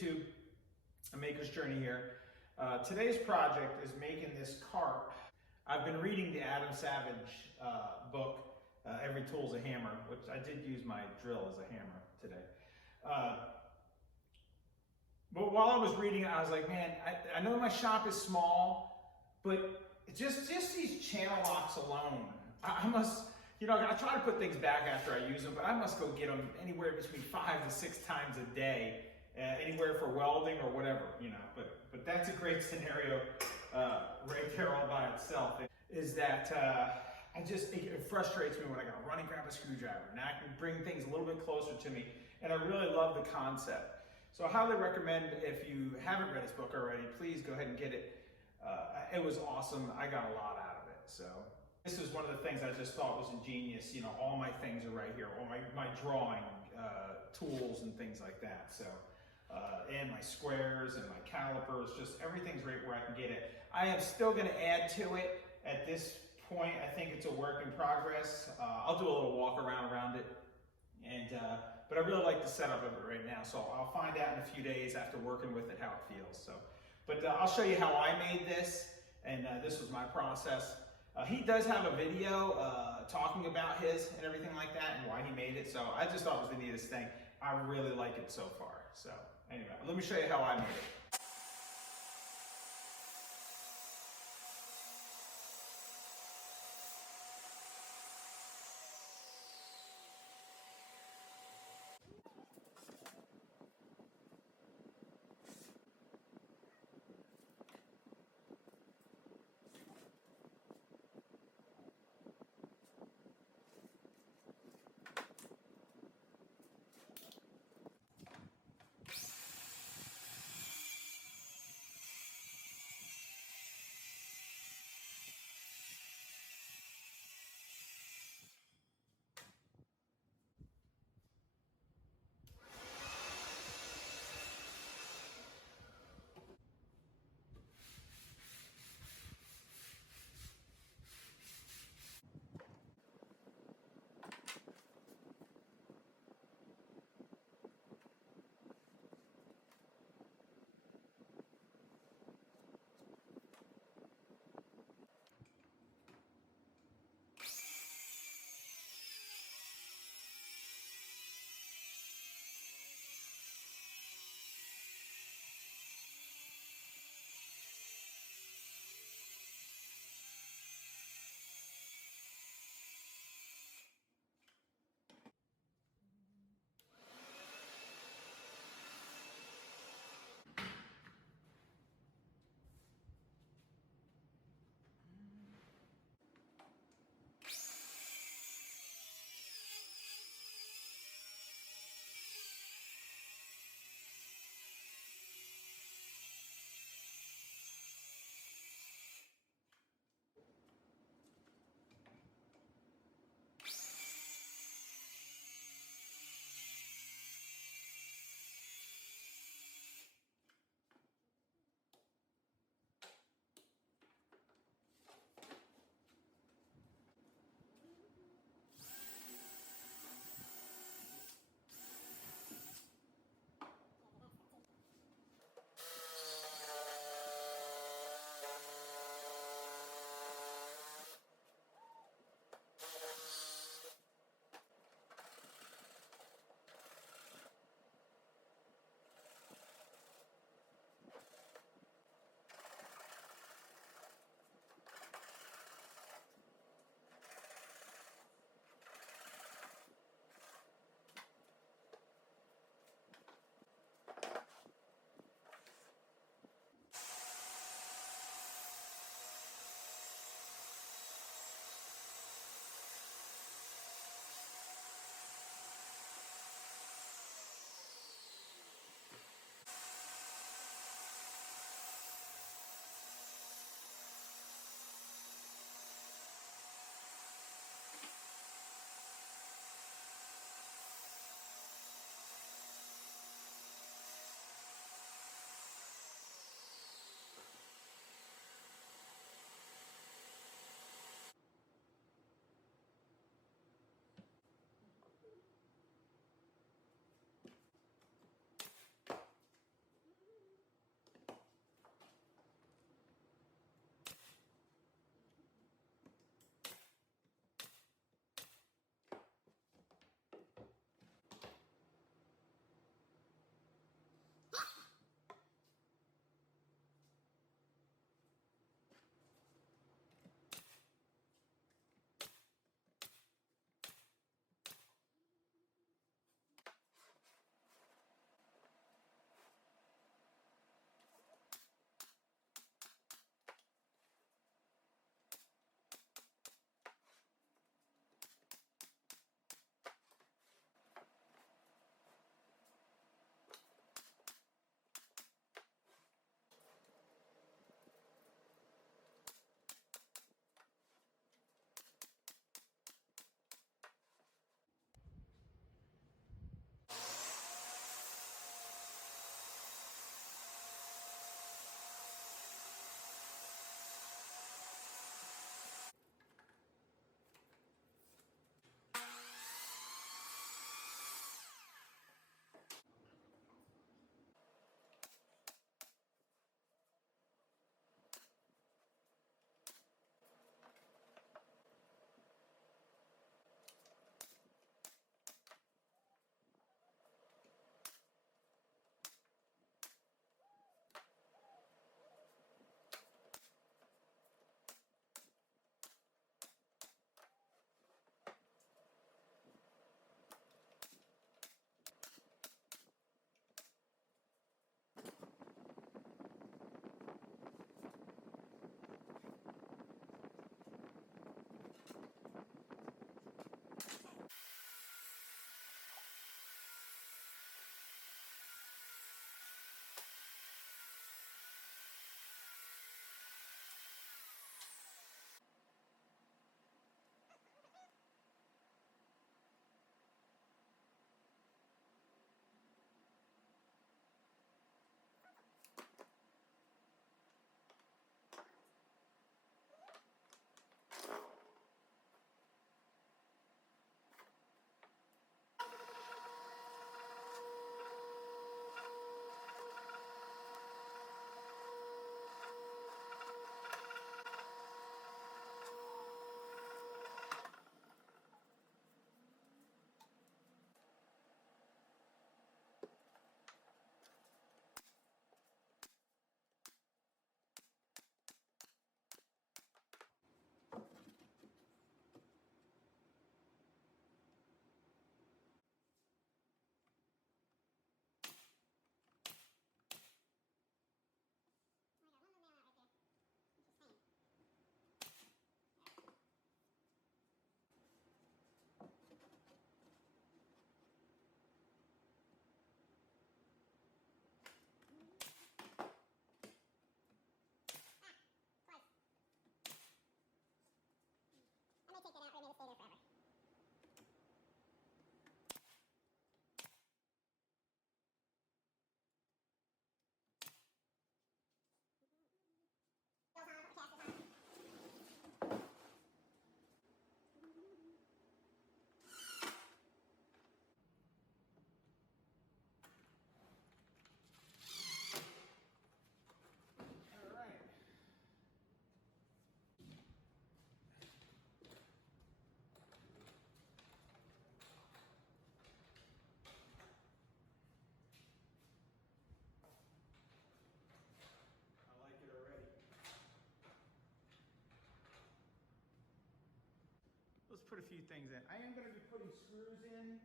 YouTube, A Maker's Journey here. Today's project is making this cart. I've been reading the Adam Savage book, Every Tool's a Hammer, which I did use my drill as a hammer today. But while I was reading it, I was like, man, I know my shop is small, but just these channel locks alone, I must, I try to put things back after I use them, but I must go get them anywhere between 5 to 6 times a day. Anywhere for welding or whatever, but that's a great scenario right there all by itself. Is that it frustrates me when I gotta run and grab a screwdriver. Now I can bring things a little bit closer to me, and I really love the concept. So I highly recommend, if you haven't read his book already, please go ahead and get it. It was awesome. I got a lot out of it. So this is one of the things I just thought was ingenious. All my things are right here, all my drawing tools and things like that. So. And my squares and my calipers, just everything's right where I can get it. I am still going to add to it at this point. I think it's a work in progress. I'll do a little walk around it, but I really like the setup of it right now. So I'll find out in a few days after working with it how it feels. So, but I'll show you how I made this, and this was my process. He does have a video talking about his and everything like that and why he made it. So I just thought it was the neatest thing. I really like it so far. So anyway, let me show you how I made it. put a few things in. I am going to be putting screws in.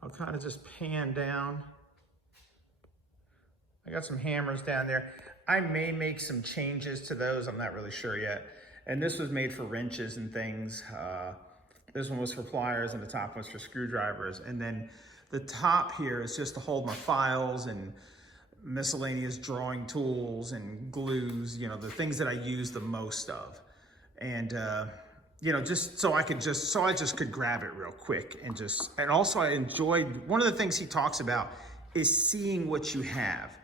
I'll kind of just pan down. I got some hammers down there. I may make some changes to those. I'm not really sure yet. And this was made for wrenches and things. This one was for pliers and the top was for screwdrivers. And then the top here is just to hold my files and miscellaneous drawing tools and glues, you know, the things that I use the most of. And, you know, just so I just could grab it real quick and also I enjoyed, one of the things he talks about is seeing what you have.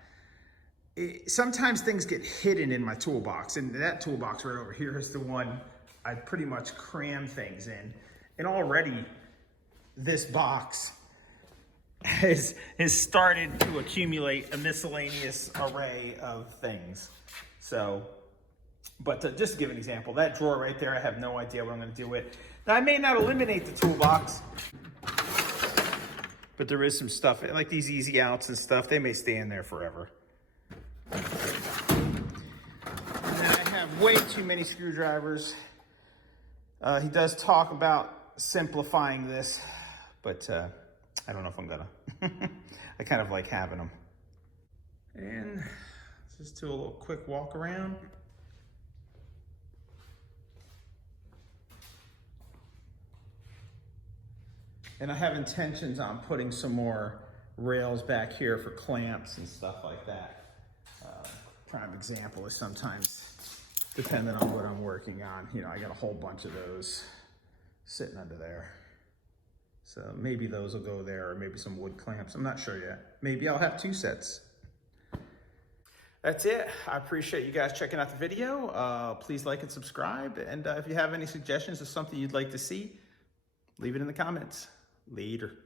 Sometimes things get hidden in my toolbox, and that toolbox right over here is the one I pretty much cram things in. And already this box has started to accumulate a miscellaneous array of things. So, but just to give an example, that drawer right there, I have no idea what I'm going to do with. Now, I may not eliminate the toolbox, but there is some stuff, like these easy outs and stuff, they may stay in there forever. And then I have way too many screwdrivers. He does talk about simplifying this, but I don't know if I'm gonna. I kind of like having them. And let's just do a little quick walk around. And I have intentions on putting some more rails back here for clamps and stuff like that. Prime example is sometimes, depending on what I'm working on, you know, I got a whole bunch of those sitting under there. So maybe those will go there, or maybe some wood clamps. I'm not sure yet. Maybe I'll have 2 sets. That's it. I appreciate you guys checking out the video. Please like and subscribe. And if you have any suggestions of something you'd like to see, leave it in the comments. Later.